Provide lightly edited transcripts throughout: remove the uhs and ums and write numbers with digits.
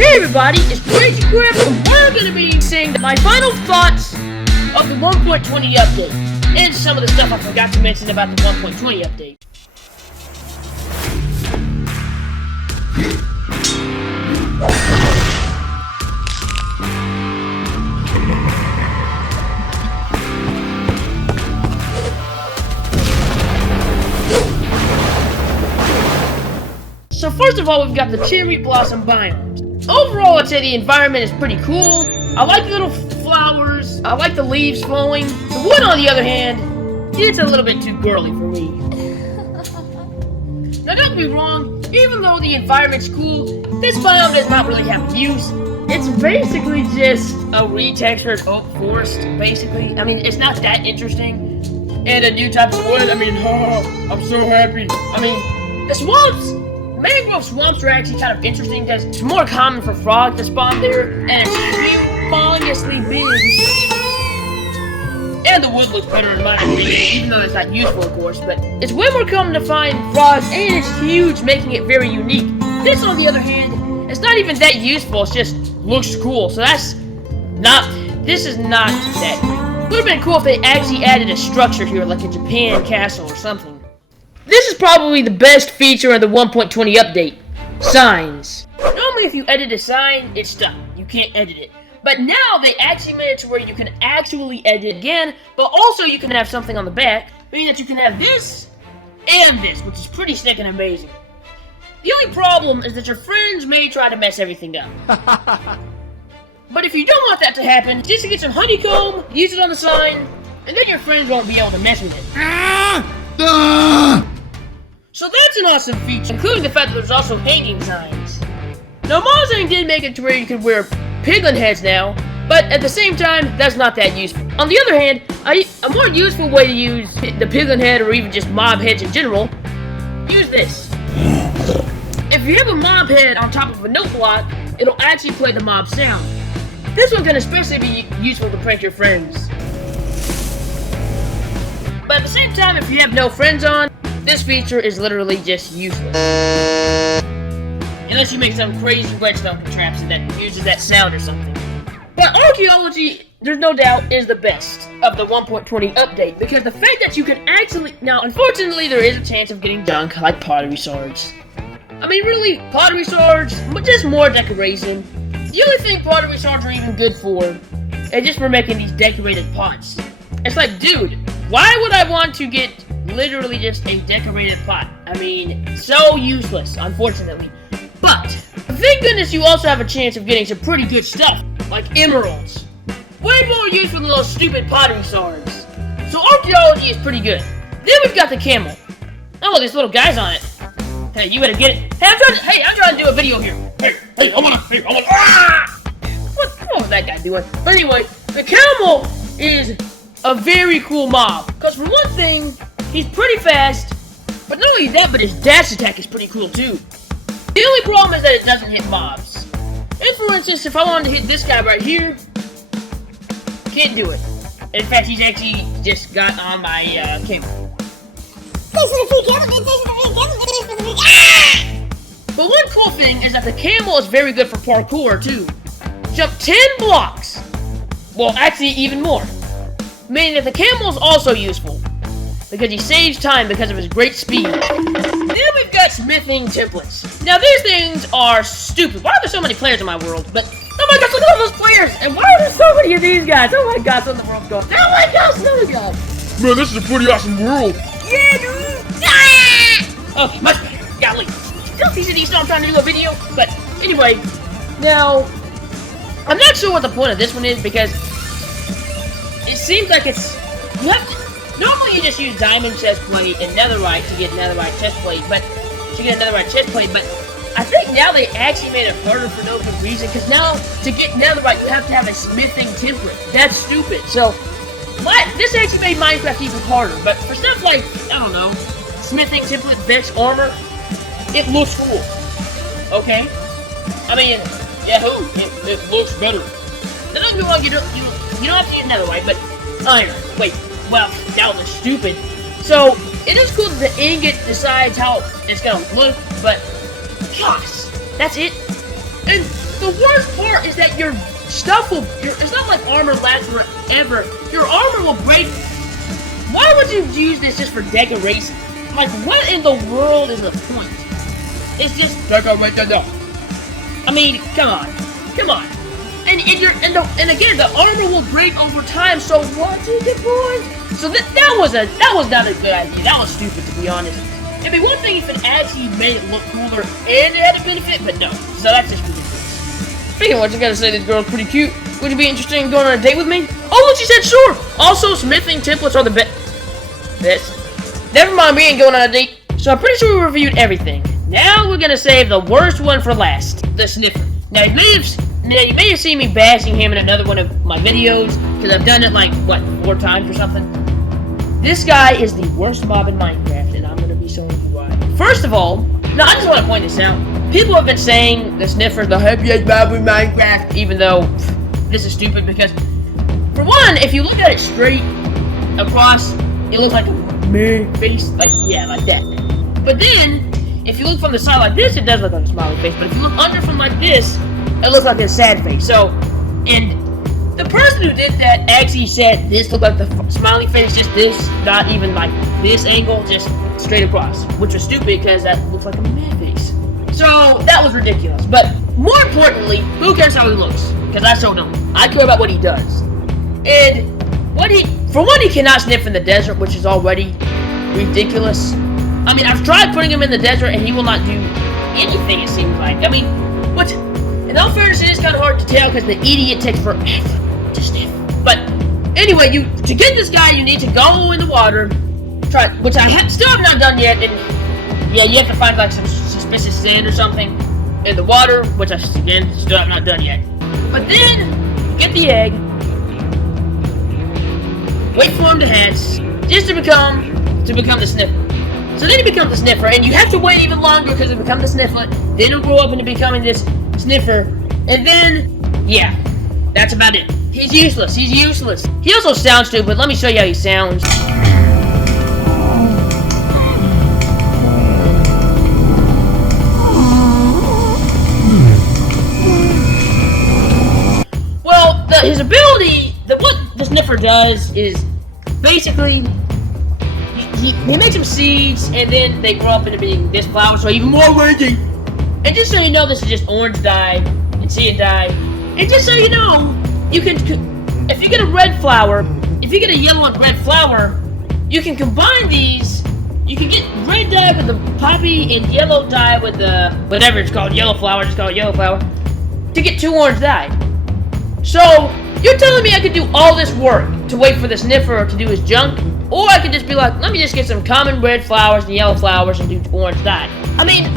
Hey everybody, it's Crazycraft, and we're going to be saying my final thoughts of the 1.20 update, and some of the stuff I forgot to mention about the 1.20 update. So first of all, we've got the cherry blossom biomes. Overall, I'd say the environment is pretty cool. I like the little flowers. I like the leaves flowing. The wood, on the other hand, it's a little bit too girly for me. Now, don't get me wrong. Even though the environment's cool, this biome does not really have use. It's basically just a retextured oak forest, basically. I mean, it's not that interesting. And a new type of wood. I mean, oh, I'm so happy. I mean, the swamps. Mangrove swamps are actually kind of interesting because it's more common for frogs to spawn there, and it's humongously big. And the wood looks better in my opinion, even though it's not useful, of course, but it's way more common to find frogs, and it's huge, making it very unique. This, on the other hand, it's not even that useful, it just looks cool, so this is not that great. It would have been cool if they actually added a structure here, like a Japan castle or something. This is probably the best feature of the 1.20 update. Signs. Normally if you edit a sign, it's stuck. You can't edit it. But now they actually made it to where you can actually edit again, but also you can have something on the back, meaning that you can have this and this, which is pretty stinking amazing. The only problem is that your friends may try to mess everything up. But if you don't want that to happen, just get some honeycomb, use it on the sign, and then your friends won't be able to mess with it. So that's an awesome feature, including the fact that there's also hanging signs. Now, Mozang did make it to where you could wear piglin heads now, but at the same time, that's not that useful. On the other hand, a more useful way to use the piglin head, or even just mob heads in general, use this. If you have a mob head on top of a note block, it'll actually play the mob sound. This one can especially be useful to prank your friends. But at the same time, if you have no friends on, this feature is literally just useless. Unless you make some crazy redstone contraption that uses that sound or something. But archaeology, there's no doubt, is the best of the 1.20 update, because the fact that you can actually... Now, unfortunately, there is a chance of getting junk like pottery swords. I mean, really, pottery swords, but just more decoration. The only thing pottery swords are even good for is just for making these decorated pots. It's like, dude, why would I want to get literally just a decorated pot? I mean, so useless, unfortunately. But, thank goodness you also have a chance of getting some pretty good stuff, like emeralds. Way more useful than those stupid pottery swords. So archaeology is pretty good. Then we've got the camel. Oh, there's little guys on it. Hey, you better get it. Hey, I'm trying to do a video here. Hey, I wanna, ah! What was that guy doing? But anyway, the camel is a very cool mob. Because for one thing, he's pretty fast, but not only that, but his dash attack is pretty cool too. The only problem is that it doesn't hit mobs. And for instance, if I wanted to hit this guy right here, can't do it. In fact, he's actually just got on my camel. Thanks for the free camel, man. Thanks for the free camel, man. Thanks for the free camel. But one cool thing is that the camel is very good for parkour too. Jump 10 blocks. Well, actually even more. Meaning that the camel is also useful, because he saves time because of his great speed. Then we've got smithing templates. Now these things are stupid. Why are there so many players in my world? But, oh my gosh, look at all those players! And why are there so many of these guys? Oh my gosh, what's the world going? Oh my gosh, oh my gosh! Man, this is a pretty awesome world. Yeah, dude! Ah! Okay, much better. Golly. Don't piece of these, I'm trying to do a video. But, anyway, now, I'm not sure what the point of this one is, because it seems like it's normally you just use diamond chest plate and netherite to get netherite chest plate, but I think now they actually made it harder for no good reason, because now to get netherite you have to have a smithing template. That's stupid. So this actually made Minecraft even harder, but for stuff like, I don't know, smithing template, Vex armor, it looks cool. Okay? I mean, yahoo! It looks better. Now don't get me wrong, you don't have to use netherite, but iron. Wait, well, that was stupid. So, it is cool that the ingot decides how it's gonna look, but gosh, that's it. And The worst part is that your stuff will, it's not like armor lasts forever. Your armor will break. Why would you use this just for decoration? Like, what in the world is the point? It's just decoration. I mean, come on. And again, the armor will break over time. So what's the point? So that was not a good idea. That was stupid, to be honest. It'd be one thing if it actually made it look cooler and it had a benefit, but no. So that's just ridiculous. Speaking of which, I gotta say this girl's pretty cute. Would you be interested in going on a date with me? Oh, look, she said sure. Also, smithing templates are the best. Never mind, we ain't going on a date. So I'm pretty sure we reviewed everything. Now we're gonna save the worst one for last, the Sniffer. Now you may have seen me bashing him in another one of my videos, because I've done it like, what, 4 times or something? This guy is the worst mob in Minecraft, and I'm gonna be showing you why. First of all, no, I just want to point this out. People have been saying the Sniffer's the heaviest mob in Minecraft, even though this is stupid because, for one, if you look at it straight across, it looks like a man face, like that. But then, if you look from the side like this, it does look like a smiley face. But if you look under from like this, it looks like a sad face. So, and the person who did that actually said this looked like the smiley face, just this, not even like this angle, just straight across. Which was stupid because that looks like a man face. So, that was ridiculous. But, more importantly, who cares how he looks? Because I showed him. I care about what he does. And, for one, he cannot sniff in the desert, which is already ridiculous. I mean, I've tried putting him in the desert, and he will not do anything, it seems like. I mean, in all fairness, it is kind of hard to tell, because the idiot takes forever to sniff. But, anyway, to get this guy, you need to go in the water, which I still have not done yet, and, yeah, you have to find, like, some suspicious sand or something in the water, which I, again, still have not done yet. But then, get the egg, wait for him to hatch, just to become the Sniffer. So then he becomes the Sniffer, and you have to wait even longer because he becomes the Sniffer, then he'll grow up into becoming this Sniffer, and then, yeah, that's about it. He's useless. He also sounds stupid. Let me show you how he sounds. Well, his ability, what the Sniffer does is basically he makes them seeds, and then they grow up into being this flower, so even more worthy. And just so you know, this is just orange dye and cyan dye. And just so you know, you can, if you get a red flower, if you get a yellow and red flower, you can combine these. You can get red dye with the poppy and yellow dye with the whatever it's called, yellow flower. Just call it yellow flower to get 2 orange dye. So you're telling me I could do all this work to wait for the Sniffer to do his junk? Or I could just be like, let me just get some common red flowers and yellow flowers and do orange dye. I mean,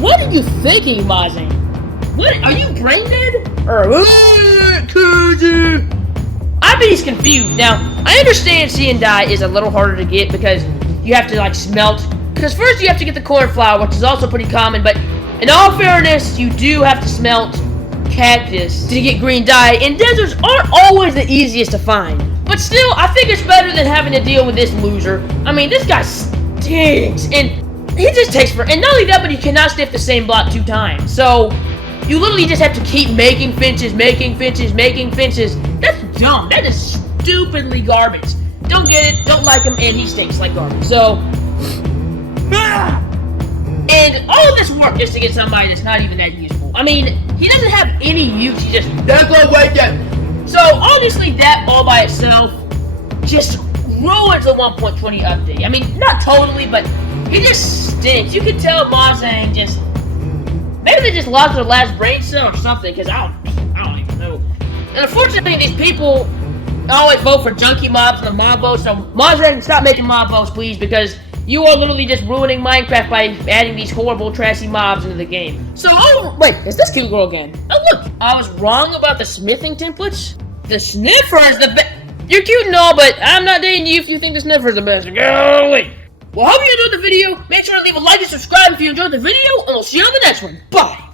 what are you thinking, Mazing? What, are you brain dead? Or, crazy? I bet he's confused. Now, I understand cyan dye is a little harder to get because you have to, like, smelt. Because first you have to get the cornflower, which is also pretty common, but in all fairness, you do have to smelt cactus to get green dye, and deserts aren't always the easiest to find. But still, I think it's better than having to deal with this loser. I mean, this guy stinks, and he just takes forever. And not only that, but you cannot sniff the same block 2 times. So, you literally just have to keep making finches. That's dumb. That is stupidly garbage. Don't get it, don't like him, and he stinks like garbage. So, and all of this work just to get somebody that's not even that useful. I mean, he doesn't have any use, he just doesn't like that. So, obviously, that all by itself just ruins the 1.20 update. I mean, not totally, but he just stinks. You can tell Mazang just... Maybe they just lost their last brain cell or something, because I don't even know. And unfortunately, these people always vote for junkie mobs and the mob votes, so Mazang, stop making mob votes, please, because you are literally just ruining Minecraft by adding these horrible, trashy mobs into the game. So, oh, wait, it's this cute girl again. Oh, look, I was wrong about the smithing templates. The Sniffer is the best. You're cute and all, but I'm not dating you if you think the Sniffer is the best. Go away. Well, hope you enjoyed the video. Make sure to leave a like and subscribe if you enjoyed the video, and we'll see you on the next one. Bye.